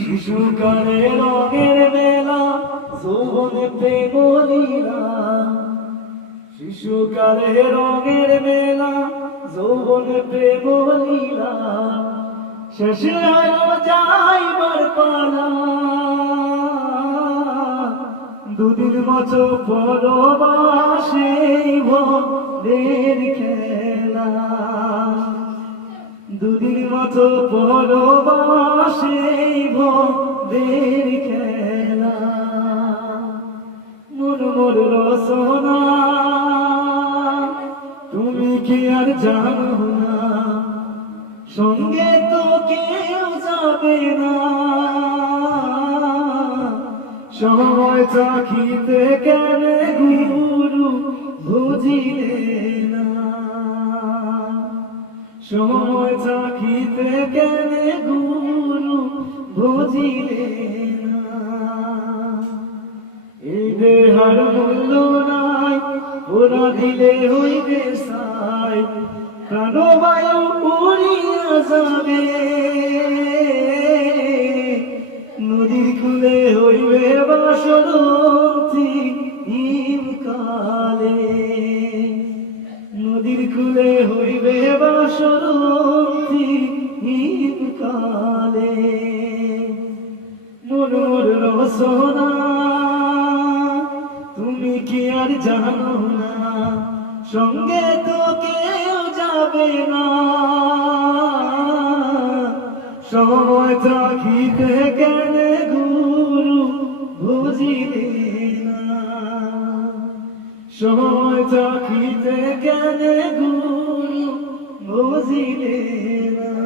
শিশুকালে রঙের মেলা, যৌবনে প্রেমলীলা শিশুকালে রঙের মেলা, যৌবনে প্রেমলীলা শেষে হয় যাইবার পালা। দুদিন মতো পরবাসে ভোরের খেলা। দুদিন মতো পরবাসে ভোরের খেলা। মোর মোর রসনা তুমি কি আর জানো না? সঙ্গে তো কেউ যাবে না। সময় চাখিতে কেন গুরু বুঝিলে না? সময় চাখিতে কেন গুরু বুঝিলে দেহার মূল্য নাই ওরা দিলে হইবে সাই, প্রাণবায়ু উড়িয়া যাবে। নদীর খুলে হইবে বাসরথী হিমকালে। নদীর খুলে হইবে বাসরথী জানো না সঙ্গে তো কেউ যাবে না। সময় থাকিতে কেন গুরু বুঝিলে না। সময় থাকিতে কেন গুরু বুঝিলে না।